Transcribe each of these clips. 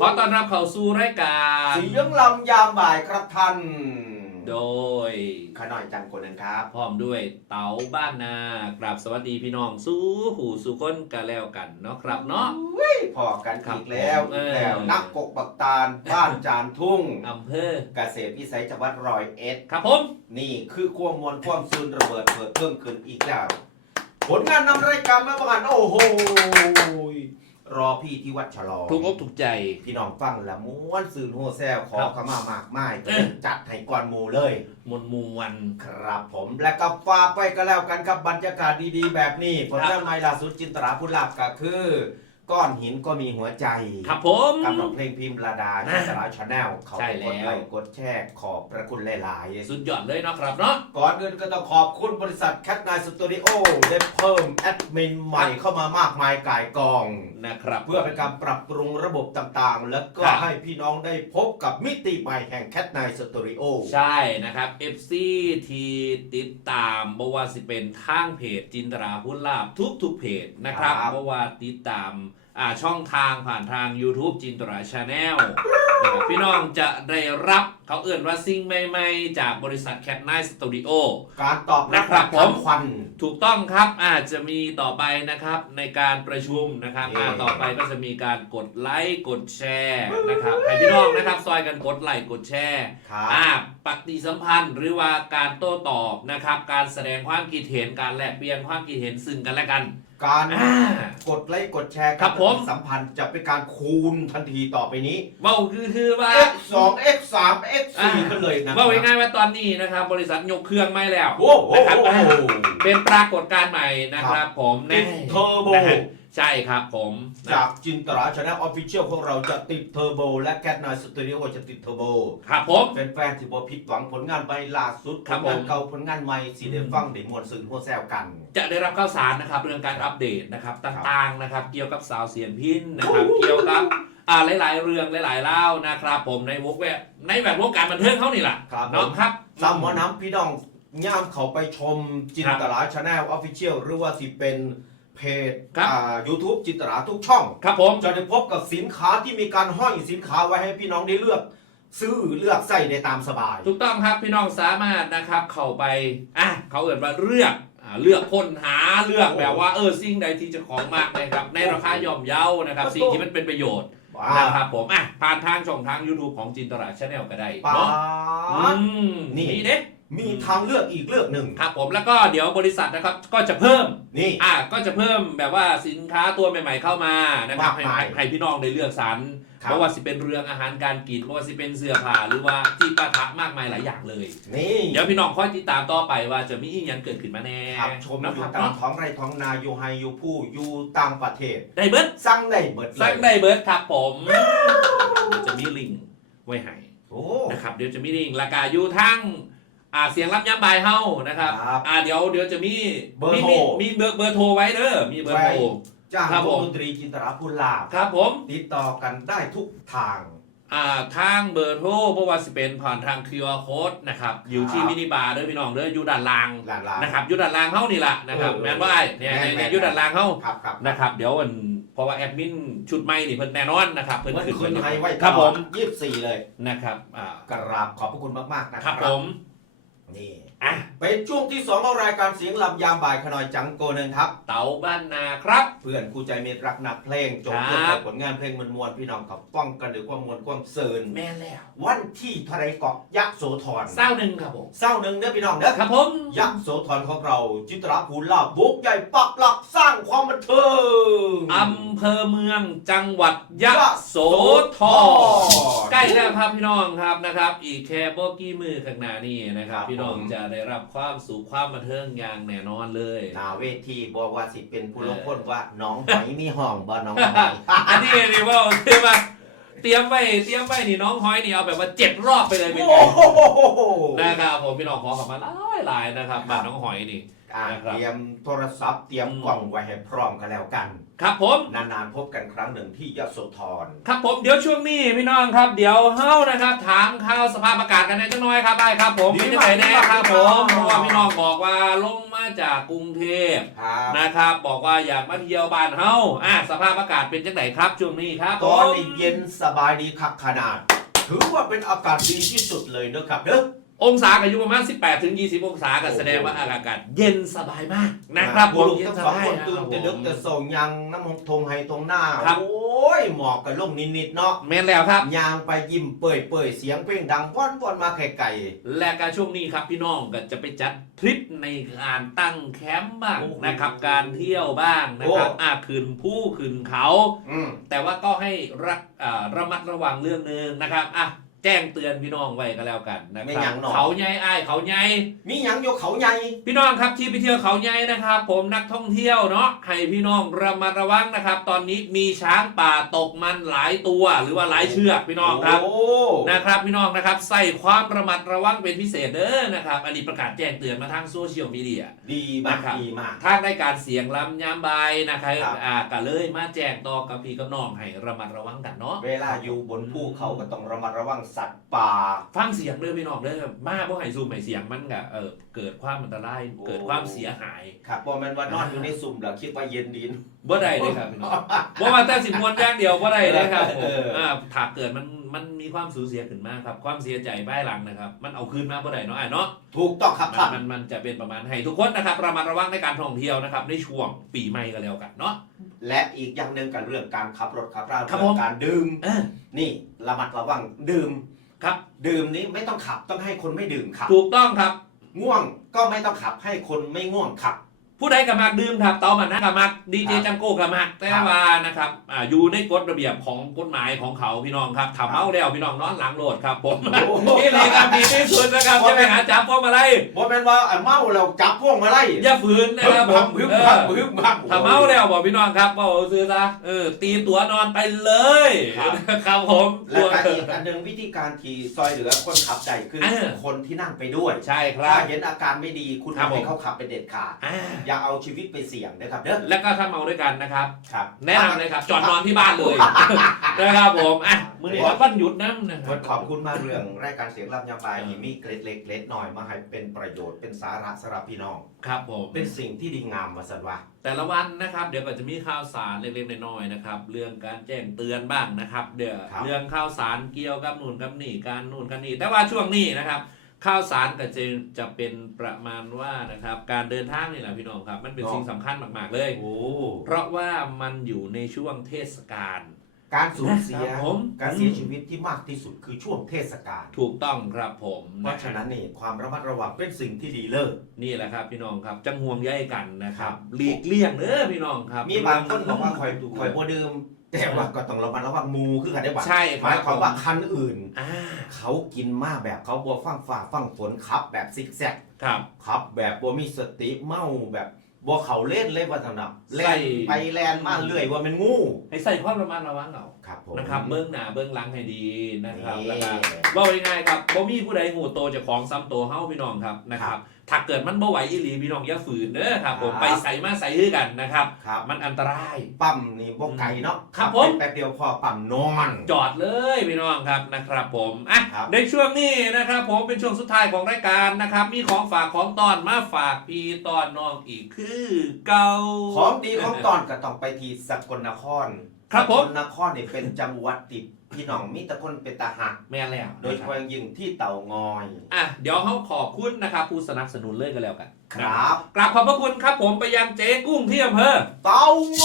ขอต้อนรับเข้าสู่รายการเสียงลำยามบ่ายครับท่านโดยขน่อยจังคนหนึงครับ พร้อมด้วยเต๋าบ้านนากราบสวัสดีพี่น้องสู้หูสู้คนกันแล้วกันเนาะครับเนาะพอกันครับอีกแล้วผมอีกแล้วเออนักกกบักตาลบ้านจานทุ่งอำเภอเกษตรวิสัยจังหวัดร้อยเอ็ดครับผมนี่คือความมวลความซูนระเบิดเปิดเพิ่มขึ้นอีกแล้ว ผลงานนำรายการมาประกันโอ้โห รอพี่ที่วัดฉลองถูกอกถูกใจ พี่น้องฟังและม้วนซื่นโฮแซวขอครับขมามากมายเออจัดให้ก่อนหมูเลย มวลมวลครับผมและก็ฝากไว้ก็แล้วกันกับบรรยากาศดีๆ แบบนี้ผลงานใหม่ล่าสุดจินตราพุทธลาบก็คือ ก้อนหินก็มีหัวใจครับผม กับน้องเพลงพิมพ์ระดานะจินตราชาแนลเขาใช่ไปกดแล้วไลค์กดแชร์ขอบพระคุณหลายสุดยอดเลยเนาะครับเนาะๆก่อนอื่นก็ต้องขอบคุณบริษัทแคทไนสตูดิโอได้เพิ่มแอดมินใหม่เข้ามามากมายก่ายกองนะครับ เพื่อเป็นการปรับปรุงระบบต่างๆ แล้วก็ครับให้พี่น้องได้พบกับมิติใหม่แห่งแคทไนสตูดิโอใช่นะครับ FC ที่ติดตามบว่าสิเป็นทางเพจจินตราพุทธลาบทุกทุกๆเพจนะครับครับเพราะว่าติดตาม อ่าช่องทางผ่านทาง YouTube จินตราชาแนลนะครับพี่น้องจะได้รับเขาเอื่นว่าสิ่งใหม่ๆ จากบริษัทแคทไนสตูดิโอ การตอบรับนะครับผม ควัน ถูกต้องครับอาจจะมีต่อไปนะครับในการประชุมนะครับเอ่อ่าต่อไปก็จะมีการกดไลค์กดแชร์นะครับให้พี่น้องนะครับซอยกันกดไลค์กดแชร์ ครับอ่าปฏิสัมพันธ์หรือว่าการโต้ตอบนะครับ การแสดงความคิดเห็นการแลกเปลี่ยนความคิดเห็นซึ่งกันและกัน การอ่ากดไลค์กดแชร์ครับผม ปฏิสัมพันธ์จะเป็นการคูณทันทีต่อไปนี้ เว่าคือคือว่า x 2 x 3 x 4ขึ้นเลยนะเว่าง่ายๆว่าตอนนี้นะครับ บริษัทยกเครื่องไม่แล้ว โอ้โห นะครับอ่าเป็นปรากฏการณ์ใหม่นะครับผมติดเทอร์โบนะฮะ ใช่ครับผมนะจากจินตราชนะออฟฟิเชียลของเราจะติดเทอร์โบ และแคทนายสตูดิโอจะติดเทอร์โบครับผม เป็นแฟนที่บ่ผิดหวังผลงานไปล่าสุดครับผลงานผมเก่าผลงานใหม่สีเดฟังได้มวลสื่อหัวแซวกัน จะได้รับข่าวสารนะครับเรื่องการอัปเดตนะครับต่างๆนะครับ เกี่ยวกับสาวเสียงพินนะครับเกี่ยวกับอ่าหลาย ๆ เรื่องหลายๆเล่านะครับผมในวงแวดในแวดวงการบันเทิงเขานี่แหละครับเนาะครับ สามหมอน้ำพี่น้องย่ามเขาไปชมจินตราชาแนลออฟฟิเชียลหรือว่าสิเป็น เพจครับอ่า YouTube จินตราทุกช่อง ครับผม จะได้พบกับสินค้าที่มีการห้อยสินค้าไว้ให้พี่น้องได้เลือก ซื้อเลือกใส่ได้ตามสบาย ถูกต้องครับพี่น้องสามารถนะครับเข้าไปอะเขาเอ่นว่าเลือกอ่าเลือกค้นหาเลือกแบบว่าเออสิ่งใดที่จะของมากนะครับ ในราคาย่อมเยานะครับสิ่งที่มันเป็นประโยชน์ว้านะครับผมอะผ่านทางช่องทาง YouTube ของจินตราชาแนลก็ได้ปาเนาะอืด มนี่ นี่เด็ มีทางเลือกอีกเลือกหนึ่งครับผมแล้วก็เดี๋ยวบริษัทนะครับก็จะเพิ่มนี่ อะก็จะเพิ่มแบบว่าสินค้าตัวใหม่ ๆเข้ามานะครับให้มากมายให้ให้พี่น้องได้เลือกสรรครับ เพราะว่าสิเป็นเรื่องอาหารการกินเพราะว่าสิเป็นเสื้อผ้าหรือว่าที่ปะทะมากมายหลายอย่างเลย นี่เดี๋ยวพี่น้องคอยติดตามต่อไปว่าจะมีอีหยังเกิดขึ้นมาแน่ครับชมนะอคยู่รับตามเนาะท้องไร่ท้องนาอยู่ไฮอยู่ผู้อยู่ต่างประเทศ ได้เบิร์ดสั่งได้เบิดเลยสั่งได้เบิร์ดครับผมเดี๋ยวจะมีลิงก์ไว้ให้โอ้นะครับเดี๋ยวจะมีลิงก์ราคาอยู่ทั้ง อ่าเสียงรับย้ำบายเฮานะครับ ครับอ่าเดี๋ยวเดี๋ยวจะมีเบอร์มีโทรมีมีเบอร์เบอร์โทรไว้เด้อมีเบอร์โทร จ้างครับวผงมดนตรีจินตราพุลาภครับผม ติดต่อกันได้ทุกทาง อ่าทางเบอร์โทรเพราะว่าสิเป็นผ่านทาง QR code นะครับ อยู่ที่ครับมินิบาร์เด้อพี่น้องเด้ออยู่ด้านล่างหลานลา นะครับอยู่ด้านล่างเฮานี่ล่ะนะครับเออแม่นว่าไอ้เนี่ยแม่นเนี่ยแม่นอยู่ด้านล่างเฮาครับครับนะครับ เดี๋ยววันเพราะว่าแอดมินชุดใหม่นี่เพิ่นแน่นอนนะครับเพิ่นเมื่อขึ้นคืนเพิ่นให้ไว้ครับผมยี่สิบสี่เลยนะครับอ่ากราบขอบพระคุณมากๆนะคครัรับบผม นี่อะเป็นช่วงที่สองของรายการเสียงลำยามบ่ายขนอยจังโกหนึ่งครับ เต๋าบ้านนาครับ เพื่อนคู่ใจเมตรรักนักเพลงจงครับเพื่อผลงานเพลงมันมวลพี่น้องกับป้องกันหรือความมวลความเซินแม่นแล้ว วันที่ทะเลเกาะยะโสธรเศร้าหนึ่งครับผมเศร้าหนึ่งเด้อพี่น้องเด้อครับผมยะโสธรของเราจิตราภูลาภบุกใหญ่ปักหลักสร้างความบันเทิงอำเภอเมืองจังหวัดยะโสธรใกล้แล้วครับพี่น้องครับนะครับ อีกแค่โบกี้มือข้างหน้านี่นะครับ พี่น้องจะได้รับความสุขความบันเทิงอย่างแน่นอนเลยหนาเวทีบอกว่าสิเป็นผู้ลงพ้นว่าน้องหอยมีห้องบ่น้องหอยอันนี้นี่ว่าคือว่าเตรียมไว้เตรียมไว้นี่น้องฮอยนี่เอาแบบว่าเจ็ดรอบไปเลยเป็นไงโอ้โหนะครับผมพี่น้องขอขอบมาหลายหลายๆนะครับบ้านน้องหอยนี่ อ่านะครับ เตรียมโทรศัพท์เตรียมอืมกล่องไว้ให้พร้อมกันแล้วกัน ครับผม นานๆพบกันครั้งหนึ่งที่ยโสธร ครับผมเดี๋ยวช่วงนี้พี่น้องครับเดี๋ยวเฮ้านะครับถามข่าวสภาพอากาศกันในจังน้อยครับได้ครับผมดีเป็นมากยังไงแน่ครับดีผมมากเพราะว่าพี่น้องบอกว่าลงมาจากกรุงเทพครับนะครับ บอกว่าอยากมาเที่ยวบ้านเฮาอะสภาพอากาศเป็นจังไหนครับช่วงนี้ครับตอนผมนี้เย็นสบายดีคักขนาด ถือว่าเป็นอากาศดีที่สุดเลยนะครับเด้อ องศาก็อยู่ประมาณ 18 ถึง 20 องศาก็โอ้โหแสดงว่าอากาศเย็นสบายมากนะครับผมลูกเย็นทั้งสสองบายคนนะตื่นครับแต่ดึกผมแต่ส่งยังน้ำมงทงไฮตรงหน้าครับโอ้ยหมอกกับลมนิดๆเนาะแม่นแล้วครับยางไปยิ้มเปื่อยเปื่อยๆเสียงเพลงดังว่อนว่อนๆมาไกลและการช่วงนี้ครับพี่น้องก็จะไปจัดทริปในการตั้งแคมป์บ้างโอ้โหนะครับการเที่ยวบ้างนะครับโอ้อาขึ้นผู้ขึ้นเขาๆอืมแต่ว่าก็ให้รักอ่าระมัดระวังเรื่องหนึงนะครับอะแจ้งเตือนพี่น้องไว้ก็แล้วกันนะไม่คหยัรับงหนอ เขาใหญ่อ้ายเขาใหญ่ มีหยังโยเขาใหญ่ พี่น้องครับที่ไปเที่ยวเขาใหญ่นะครับ ผมนักท่องเที่ยวเนาะให้พี่น้องระมัดระวังนะครับ ตอนนี้มีช้างป่าตกมันหลายตัวหรือว่าหลายเชือกพี่น้องครับ โอ้นะครับพี่น้องนะครับใส่ความระมัดระวังเป็นพิเศษเด้อนะครับอันนี้ประกาศแจ้งเตือนมาทางโซเชียลมีเดีย ดีมากนะครับ ดีมาก ทางได้การเสียงล้ำย้ำใบนะครับครับ อ่าก็เลยมาแจ้งต่อกับพี่กับน้องให้ระมัดระวังกันเนาะเวลาอยู่บนภูเขาก็ต้องระมัดระวังสัตว์ป่า ฟังเสียงเด้อพี่น้องเด้อมาบ่ให้ซูมให้เสียงมันก็เออเกิดความอันตรายโอ้ เกิดความเสียหายครับพอมันว่านอนอยู่ในซุ่มแล้วคิดว่าเย็นดีน บ่ได้เลยครับพี่น้องบ่ว่าแต่สิมวนอย่างเดียวบ่ได้เลยครับผมเอออ่อ่าถ้าเกิดมันมันมีความสูญเสียขึ้นมาครับ ความเสียใจบ้ายหลังนะครับ มันเอาคืนมาบ่ได้เนาะอ้ายเนาะ ถูกต้องครับมันท่านมันมันจะเป็นประมาณให้ทุกคนนะครับระมัดระวังในการท่องเที่ยวนะครับในช่วงปีใหม่ก็แล้วกันเนาะ และอีกอย่างหนึ่งกับเรื่องการขับรถขับราครับเรื่ผอมงการดื่มเออ นี่ระมัดระวังดื่มครับ ดื่มนี้ไม่ต้องขับต้องให้คนไม่ดื่มขับ ถูกต้องครับ ง่วงก็ไม่ต้องขับให้คนไม่ง่วงขับ ผู้ใดกับมักดื่มครับเตามันนะกับมักดีเจครับจังโก้กับมักแต่ครับว่านะครับอ่าอยู่ในกฎระเบียบของกฎหมายของเขาพี่น้องครับครัทำบเมาแล้วพี่น้องนอนหลังโหลดครับผมโอ้โหนี่เลยครับดีที่สุดนะครับจะไปหาจับพวกมาไล่บ่เป็นว่าไอ้เมาเราจับพวกมาไล่อย่าฝืนนะครับผมพึบเอพับอพึบพับถ้าเมาแล้วบอกพี่น้องครับบอกซื้อซะเออตีตัวนอนไปเลยครับครับผมและการอีกอันหนึ่งวิธีการขี่ซอยเหลือคนขับใจคือเออคนที่นั่งไปด้วยใช่ครัถ้าบเห็นอาการไม่ดีคุณครับไม่ให้ผมเขาขับเป็นเด็ดขาดอ่าอย่าเอาชีวิตไปเสี่ยงนะครับเด้อแล้วก็ถ้าเมาด้วยกันนะครับ ครับ แนะนำเลยครับ จอดนอนที่บ้านเลยนะครับผมอะมือนี้วันหยุดน้ำนะคขรัอบขอบคุณมากเรื่องรายการเสียงรับยามบายนี่มีเกร็ดเล็กเกร็ดน้อยมาให้เป็นประโยชน์เป็นสาระสำหรับพี่น้องครับผมเป็นสิ่งที่ดีงามวาสันวะแต่ละวันนะครับ เดี๋ยวก็จะมีข่าวสารเล็กๆน้อยๆนะครับ เรื่องการแจ้งเตือนบ้างนะครับ เดี๋ยวครับเรื่องข่าวสารเกี่ยวกับนู่นกับนี่การนู่นกันนี่แต่ว่าช่วงนี้นะครับ ข่าวสารก็จะจะเป็นประมาณว่านะครับ การเดินทางนี่แหละพี่น้องครับ มันเป็นสิ่งสำคัญมากๆเลย โอ้ เพราะว่ามันอยู่ในช่วงเทศกาล การสูญเสียครับผม การเสียชีวิตที่มากที่สุดคือช่วงเทศกาล ถูกต้องครับผมเพราะฉะนั้นนี่ความระมัดระวังเป็นสิ่งที่ดีเลิศ นี่แหละครับพี่น้องครับ จังห่วงใยกันนะครับ ครับ หลีกเลี่ยงเด้อพี่น้องครับ มีบางคนบอกว่าคอยคอยบ่ดื่ม แต่ว่าก็ต้องระมัดระวังหมูคือกันได้บ่ใช่คหรัมาบยความว่าคันอื่น อ่า เขากินมาแบบเขาบัวฟังฝ่าฟังฝนขับ แบบซิกแซกครับ ขับ แบบบัวมีสติเมาแบบบัวเขาเล่นเลยว่าสำหรับใส่แล่นไปแลนมาเรื่อยว่ามันงูให้ใส่ความระมัดระวังเอาครับผมนะครับเบื้องหน้าเบื้องหลังให้ดีนะครับนี่แล้วก็ว่าง่ายๆครับบ่มีผู้ใดหูโตเจะของซ้ำโตเฮาพี่น้องครับนะครับ ถ้าเกิดมันบ่ไหวอีหลีพี่น้องอย่าฝืนเด้อครับผมครับไปใส่มาใส่คือกันนะครับ ครับ มันอันตราย ปั๊มนี่บ่ไก่เนาะครับขัผมไปแป๊บเดียวพอปั๊มนอน จอดเลยพี่น้องครับนะครับ ผมอะครับ ในช่วงนี้นะครับ ผมเป็นช่วงสุดท้ายของรายการนะครับ มีของฝากของตอนมาฝากพี่ตอนน้องอีกคือเก่าของดีของตอนก็ต้องไปที่สกลนคร ครับผม สกลนครนี่เป็นจังหวัดติดพี่น้องมีแต่คนเป็นตาหัก แม่นแล้วโดยเฉพาะอย่างยิ่งที่เต่างอย อะเดี๋ยวเขาขอบคุณนะครับผู้สนับสนุนเลยกันแล้วกันครับ กราบขอบพระคุณครับผมไปยังเจ๊กุ้งที่อำเภอ เต่างอ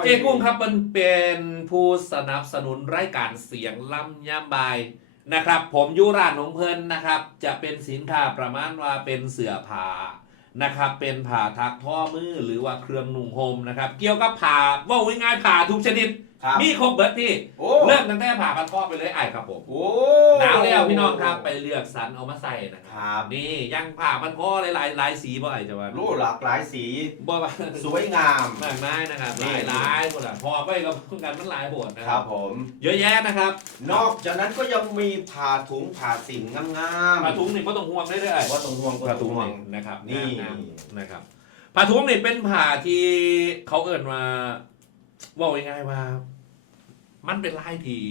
ยเจ๊กุ้งครับมันเป็นผู้สนับสนุนรายการเสียงล่ำย่ำบายนะครับ ผมอยุร้านของเพลินนะครับ จะเป็นสินค้าประมาณว่าเป็นเสื้อผ้า นะครับเป็นผ่าทักท่อมือหรือว่าเครื่องนุ่งห่มนะครับ เกี่ยวกับผ่าว่าง่ายๆผ่าทุกชนิด ครับมีครบเบิร์ดพี่โอ้เริ่มตั้งแต่ผ่าพันข้อไปเลยไอ้ครับผมโอ้หนาวแล้วพี่น้องครับไปเลือกสรรเอามาใส่นะคครับรับนี่ยังผ่าพันข้อหลายๆหลายสีบ่ไอ้จะว่ารู้หลากหลายสีบ่ว่าสวยงาม มากมายนะครับนี่หลายหลายคนอะพอไปกับเพื่อนกันมันหลายบทนะคครัรับบผม เยอะแยะนะครับนอกจากนั้นก็ยังมีผ่าถุงผ่าสิ่งงามๆผ้าถุงนี่ก็ต้องห่วงได้เลยว่าตรงห่วงก็ผ้าตรถุงงห่วงนี่นะครับนี่ งามๆนะครับผ้าถุงนี่เป็นผ้าที่เขาเอิ่นมา ว่ายังไงว่า มันเป็นลายที่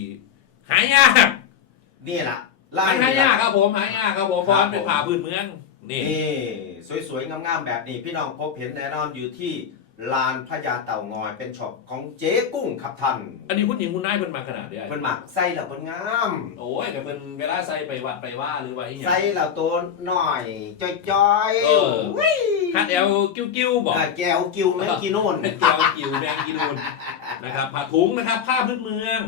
หายากนี่แหละมันหายากครับผมหายากครับผมเพราะครับมันเป็นผ้าพื้นเมืองนี่ นี่สวยๆงามๆแบบนี้พี่น้องพบเห็นแน่นอนอยู่ที่ ลานพญาเต่างอยเป็นช็อปของเจ๊กุ้งครับท่านอันนี้คุณหญิงคุณนายเพิ่นมาขนาดเดียวเพิ่นหมักใส่แล้วเพิ่นงามโอ้ยแต่เพิ่นเวลาใส่ไปวัดไปว่าหรือว่าอีหยังใส่แล้วตัวหน่อยจ้อยเออๆวิ้ยฮัดแอลกิ้วกิ้วบอกอ่าแก้วกิวแมงกินนู่นเป็นแก้วกิวแดงกินูนนะครับผ้าถุงนะครับผ้าพื้นเมือง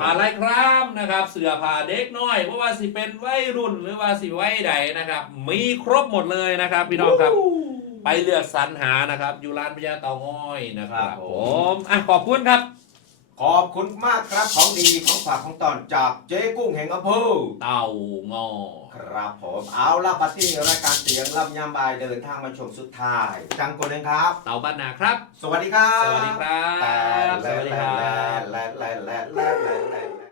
ผ้าลายครามนะครับ เสื้อผ้าเด็กน้อยเพราะว่าสิเป็นวัยรุ่นหรือว่าสิวัยใดนะครับ มีครบหมดเลยนะครับพี่น้องครับ ไปเลือกสรรหานะครับ อยู่ร้านพญาเตาง้อยนะครับผมอะขอบคุณครับ ขอบคุณมากครับของดีของฝากของตอนจากเจ๊กุ้งแห่งอำเภอเตางอครับผมเอาละบัดที่รายการเสียงลำยำบายเดินทางมาชมสุดท้ายจังคนหนึ่งครับ เตาบ้านนาครับ สวัสดีครับสวัสดีครับแต่สวัสดีครับ และและและและและและและ